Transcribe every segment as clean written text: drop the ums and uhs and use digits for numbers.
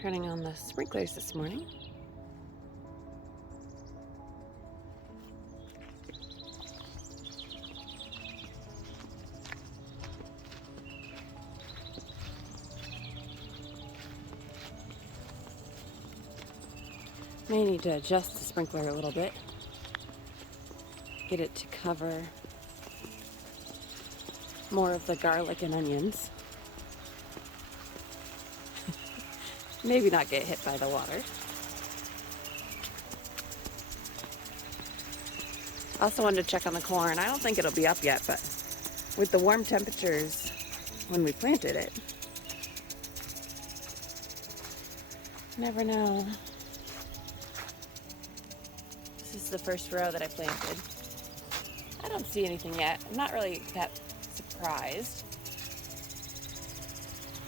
Turning on the sprinklers this morning. May need to adjust the sprinkler a little bit. Get it to cover more of the garlic and onions. Maybe not get hit by the water. Also wanted to check on the corn. I don't think it'll be up yet, but with the warm temperatures when we planted it, never know. This is the first row that I planted. I don't see anything yet. I'm not really that surprised.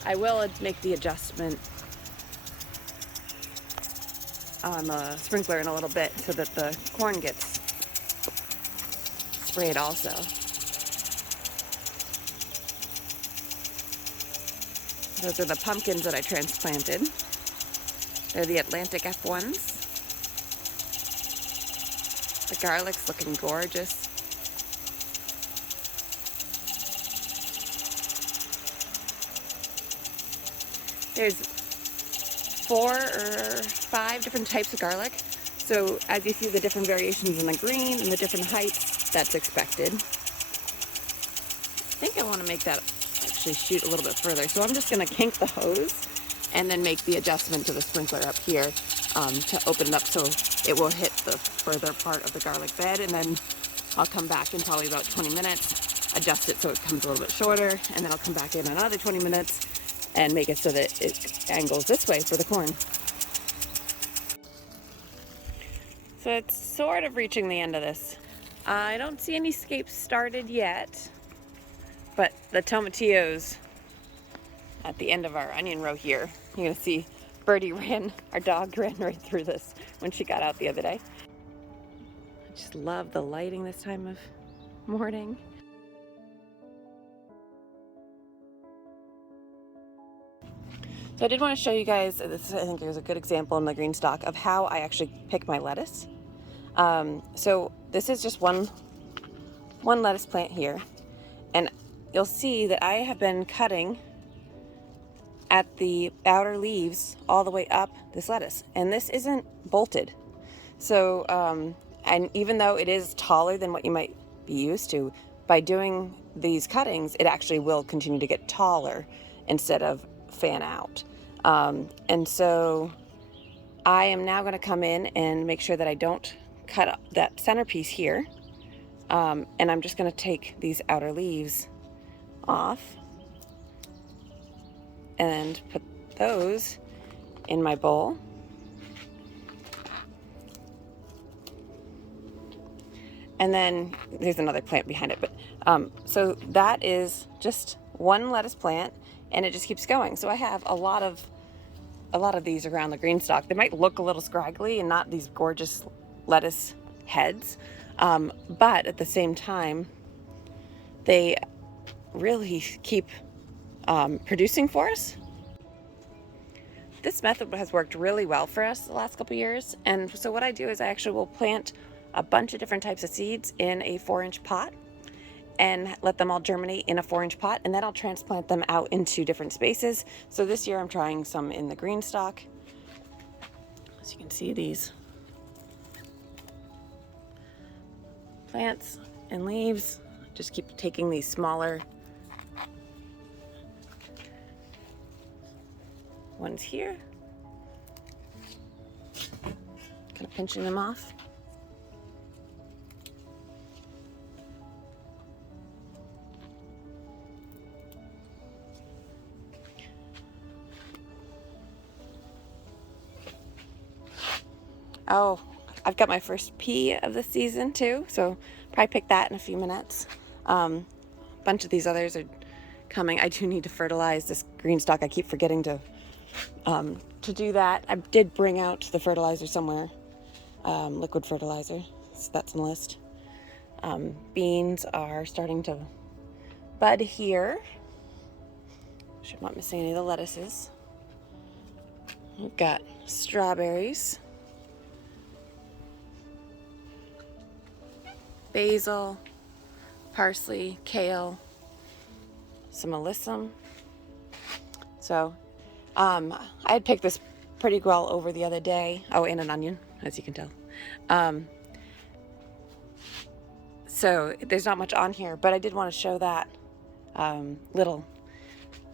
I will make the adjustment on the sprinkler in a little bit so that the corn gets sprayed also. Those are the pumpkins that I transplanted. They're the Atlantic F1s. The garlic's looking gorgeous. There's 4 or 5 different types of garlic. So as you see the different variations in the green and the different heights, that's expected. I think I want to make that actually shoot a little bit further. So I'm just going to kink the hose and then make the adjustment to the sprinkler up here to open it up so it will hit the further part of the garlic bed. And then I'll come back in probably about 20 minutes, adjust it so it comes a little bit shorter, and then I'll come back in another 20 minutes and make it so that it angles this way for the corn. So it's sort of reaching the end of this. I don't see any scapes started yet, but the tomatillos at the end of our onion row here, you're gonna see Birdie our dog ran right through this when she got out the other day. I just love the lighting this time of morning. So I did want to show you guys, this I think is a good example in the green stock of how I actually pick my lettuce. So this is just one lettuce plant here, and you'll see that I have been cutting at the outer leaves all the way up this lettuce, and this isn't bolted. So and even though it is taller than what you might be used to, by doing these cuttings it actually will continue to get taller instead of fan out. And so I am now going to come in and make sure that I don't cut up that centerpiece here, and I'm just going to take these outer leaves off and put those in my bowl. And then there's another plant behind it, but so that is just one lettuce plant, and it just keeps going. So I have a lot of these around the green stock. They might look a little scraggly and not these gorgeous lettuce heads, but at the same time, they really keep producing for us. This method has worked really well for us the last couple years, and so what I do is I actually will plant a bunch of different types of seeds in a 4-inch pot and let them all germinate in a 4-inch pot, and then I'll transplant them out into different spaces. So this year I'm trying some in the green stock. As you can see, these plants and leaves, just keep taking these smaller ones here, kind of pinching them off. Oh, I've got my first pea of the season too, so probably pick that in a few minutes. A bunch of these others are coming. I do need to fertilize this green stock. I keep forgetting to do that. I did bring out the fertilizer somewhere, liquid fertilizer, so that's on the list. Beans are starting to bud here. Should not miss any of the lettuces. We've got strawberries, basil, parsley, kale, some alyssum. So I had picked this pretty well over the other day. Oh, and an onion, as you can tell. So there's not much on here, but I did want to show that little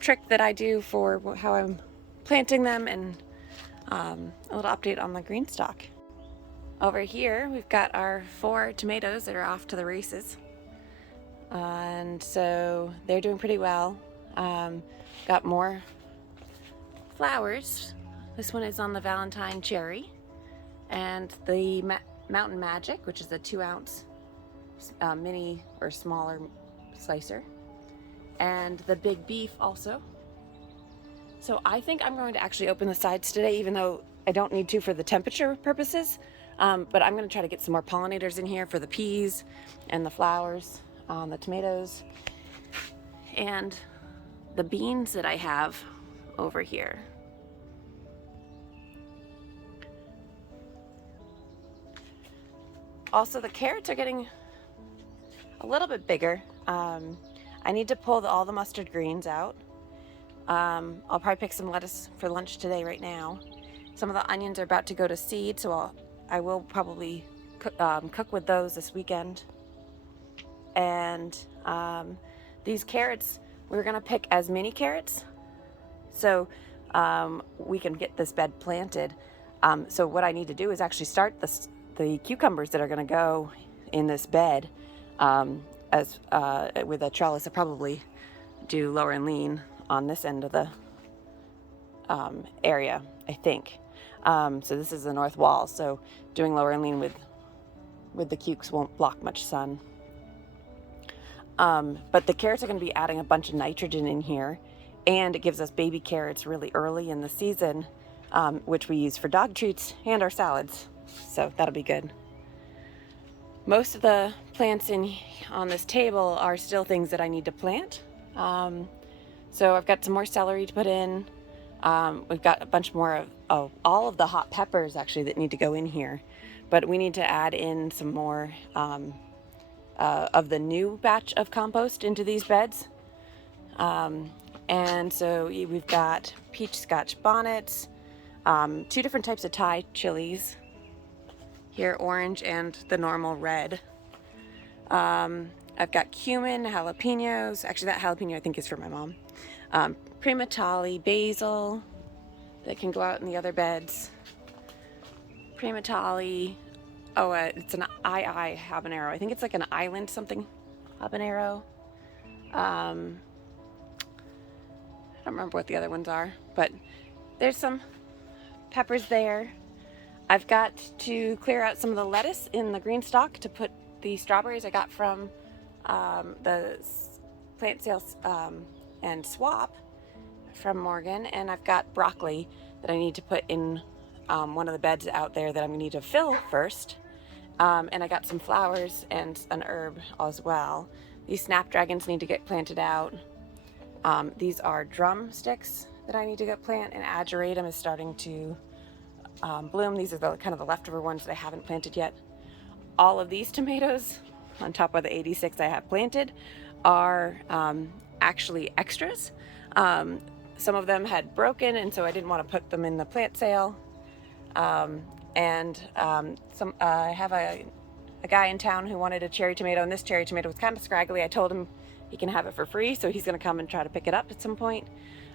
trick that I do for how I'm planting them, and a little update on the green stock. Over here we've got our 4 tomatoes that are off to the races, and so they're doing pretty well. Got more flowers. This one is on the Valentine cherry, and the Mountain Magic, which is a 2-ounce mini or smaller slicer, and the Big Beef also. So I think I'm going to actually open the sides today, even though I don't need to for the temperature purposes. But I'm going to try to get some more pollinators in here for the peas and the flowers, the tomatoes, and the beans that I have over here. Also, the carrots are getting a little bit bigger. I need to pull all the mustard greens out. I'll probably pick some lettuce for lunch today right now. Some of the onions are about to go to seed, so I will probably cook with those this weekend. And these carrots, we're gonna pick as mini carrots, so we can get this bed planted. So what I need to do is actually start the cucumbers that are gonna go in this bed as with a trellis. I probably do lower and lean on this end of the area, I think. So this is the north wall, so doing lower and lean with the cukes won't block much sun. But the carrots are going to be adding a bunch of nitrogen in here, and it gives us baby carrots really early in the season, which we use for dog treats and our salads, so that'll be good. Most of the plants on this table are still things that I need to plant. So I've got some more celery to put in. We've got a bunch more of all of the hot peppers actually that need to go in here, but we need to add in some more of the new batch of compost into these beds. And so we've got peach scotch bonnets, 2 different types of Thai chilies here, orange and the normal red. I've got cumin, jalapenos. Actually, that jalapeno I think is for my mom. Primatali, basil that can go out in the other beds. Primatali. Oh, it's an II habanero. I think it's like an island something habanero. I don't remember what the other ones are, but there's some peppers there. I've got to clear out some of the lettuce in the green stock to put the strawberries I got from the plant sales and swap from Morgan, and I've got broccoli that I need to put in one of the beds out there that I'm going to need to fill first. And I got some flowers and an herb as well. These snapdragons need to get planted out. These are drumsticks that I need to get planted, and ageratum is starting to bloom. These are the kind of the leftover ones that I haven't planted yet. All of these tomatoes, on top of the 86 I have planted, are actually extras. Some of them had broken, and so I didn't want to put them in the plant sale. I have a guy in town who wanted a cherry tomato, and this cherry tomato was kind of scraggly. I told him he can have it for free, so he's going to come and try to pick it up at some point.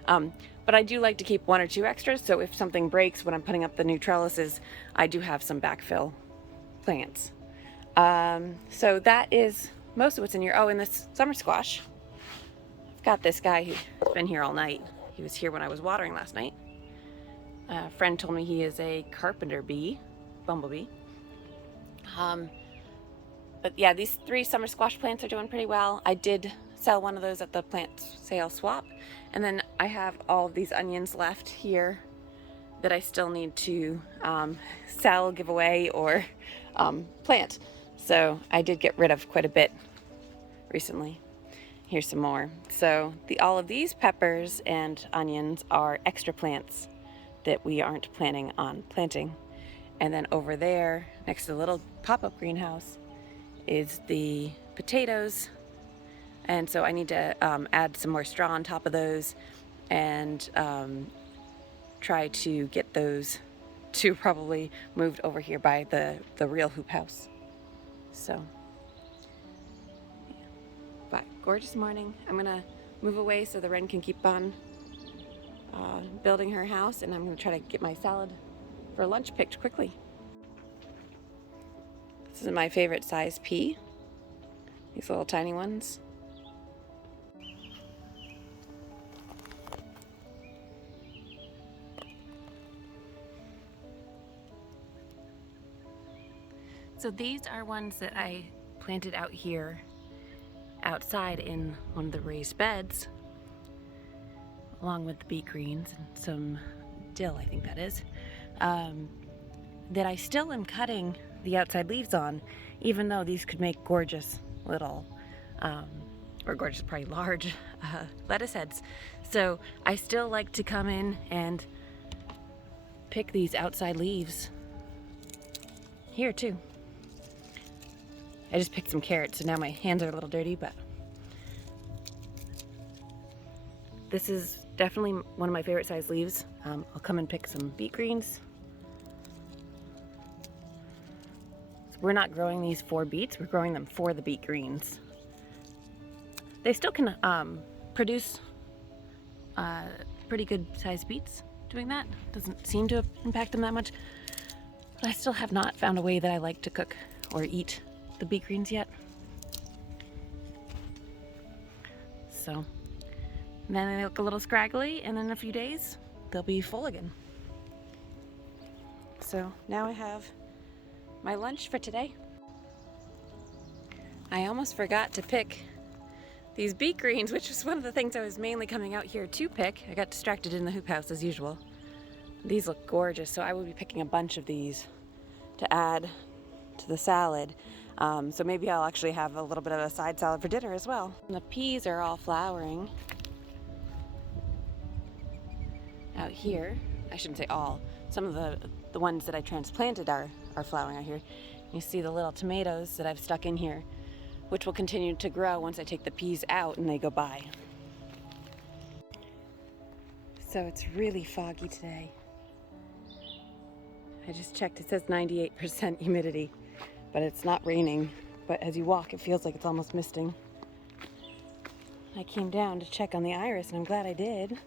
But I do like to keep 1 or 2 extras, so if something breaks when I'm putting up the new trellises, I do have some backfill plants. So that is most of what's in here. Oh, and this summer squash. I've got this guy who's been here all night. He was here when I was watering last night. A friend told me he is a carpenter bumblebee. But yeah, these 3 summer squash plants are doing pretty well. I did sell one of those at the plant sale swap. And then I have all of these onions left here that I still need to sell, give away, or plant. So I did get rid of quite a bit recently. Here's some more. So all of these peppers and onions are extra plants that we aren't planning on planting. And then over there, next to the little pop-up greenhouse, is the potatoes. And so I need to add some more straw on top of those and try to get those to probably moved over here by the real hoop house. So, yeah. But gorgeous morning. I'm gonna move away so the wren can keep on building her house, and I'm gonna try to get my salad for lunch picked quickly. This is my favorite size pea, these little tiny ones. So these are ones that I planted out here outside in one of the raised beds, along with the beet greens and some dill, I think that is, that I still am cutting the outside leaves on, even though these could make gorgeous little, or gorgeous, probably large lettuce heads. So I still like to come in and pick these outside leaves here too. I just picked some carrots, so now my hands are a little dirty, but this is definitely one of my favorite size leaves. I'll come and pick some beet greens. So we're not growing these for beets, we're growing them for the beet greens. They still can produce pretty good sized beets doing that. Doesn't seem to impact them that much, but I still have not found a way that I like to cook or eat the beet greens yet. So, and then they look a little scraggly, and in a few days they'll be full again. So now I have my lunch for today. I almost forgot to pick these beet greens, which is one of the things I was mainly coming out here to pick. I got distracted in the hoop house as usual. These look gorgeous, so I will be picking a bunch of these to add to the salad. So maybe I'll actually have a little bit of a side salad for dinner as well. And the peas are all flowering out here. I shouldn't say all. Some of the ones that I transplanted are flowering out here. You see the little tomatoes that I've stuck in here, which will continue to grow once I take the peas out and they go by. So it's really foggy today. I just checked, it says 98% humidity, but it's not raining. But as you walk, it feels like it's almost misting. I came down to check on the iris, and I'm glad I did.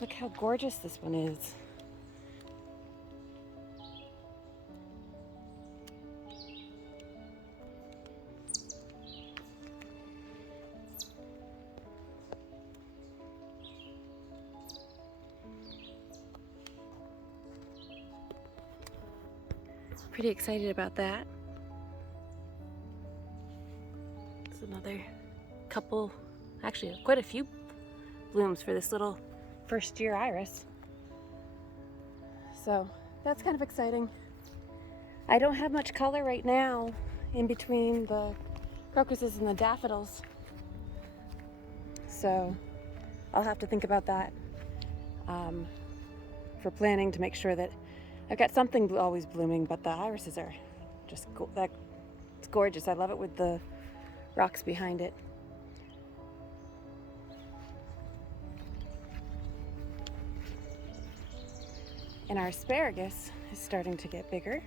Look how gorgeous this one is. Pretty excited about that. There's another couple, actually quite a few blooms for this little first year iris. So that's kind of exciting. I don't have much color right now in between the crocuses and the daffodils. So I'll have to think about that for planning, to make sure that I've got something always blooming, but the irises are just it's gorgeous. I love it with the rocks behind it. And our asparagus is starting to get bigger.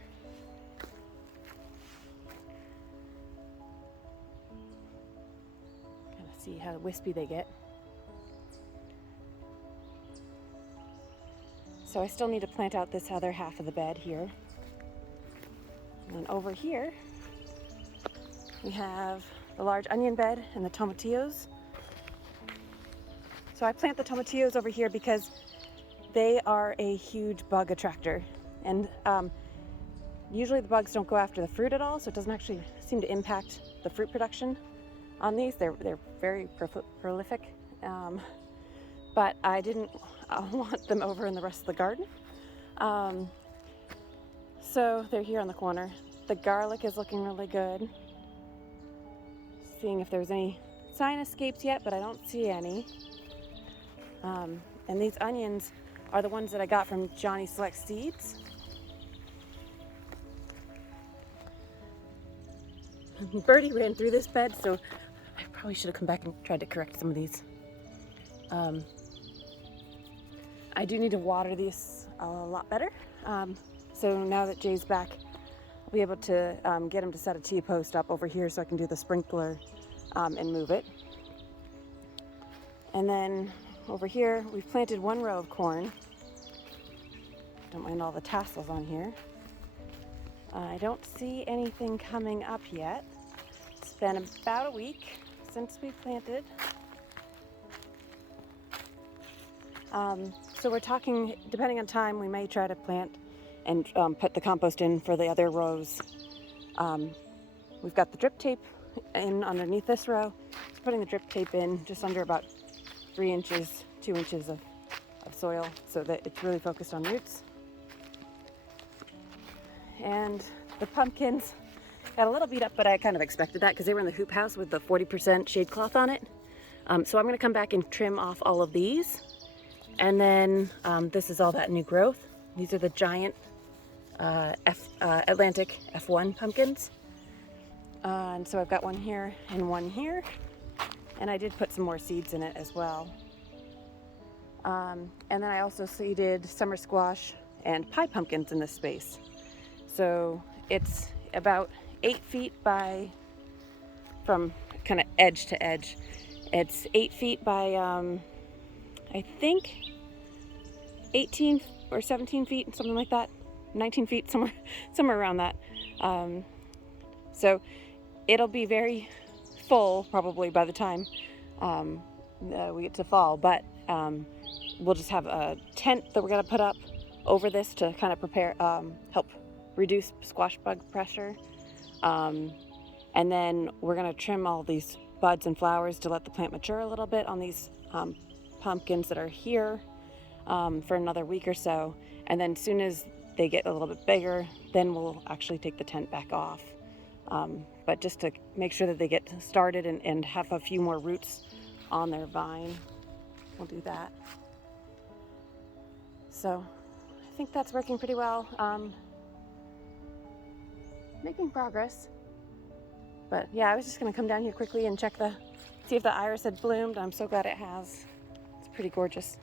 Kind of see how wispy they get. So I still need to plant out this other half of the bed here. And then over here, we have the large onion bed and the tomatillos. So I plant the tomatillos over here because they are a huge bug attractor. And usually the bugs don't go after the fruit at all, so it doesn't actually seem to impact the fruit production on these. They're very prolific. But I didn't want them over in the rest of the garden. So they're here on the corner. The garlic is looking really good. Seeing if there's any sign escapes yet, but I don't see any. And these onions are the ones that I got from Johnny Select Seeds. Birdie ran through this bed, so I probably should have come back and tried to correct some of these. I do need to water these a lot better. So now that Jay's back, I'll be able to get him to set a T-post up over here so I can do the sprinkler and move it. And then over here, we've planted one row of corn. Don't mind all the tassels on here. I don't see anything coming up yet. It's been about a week since we planted. So we're talking, depending on time, we may try to plant and put the compost in for the other rows. We've got the drip tape in underneath this row. Just putting the drip tape in just under about 3 inches, 2 inches of soil so that it's really focused on roots. And the pumpkins got a little beat up, but I kind of expected that because they were in the hoop house with the 40% shade cloth on it. So I'm going to come back and trim off all of these. And then this is all that new growth. These are the giant Atlantic F1 pumpkins. And so I've got one here and one here. And I did put some more seeds in it as well. And then I also seeded summer squash and pie pumpkins in this space. So it's about 8 feet by, from kind of edge to edge. It's 8 feet by, I think 18 or 17 feet, something like that. 19 feet, somewhere around that. So it'll be very full probably by the time we get to fall, but we'll just have a tent that we're going to put up over this to kind of prepare, help reduce squash bug pressure. And then we're going to trim all these buds and flowers to let the plant mature a little bit on these pumpkins that are here for another week or so. And then as soon as they get a little bit bigger, then we'll actually take the tent back off. But just to make sure that they get started and have a few more roots on their vine, we'll do that. So I think that's working pretty well. Making progress. But yeah, I was just gonna come down here quickly and check see if the iris had bloomed. I'm so glad it has. It's pretty gorgeous.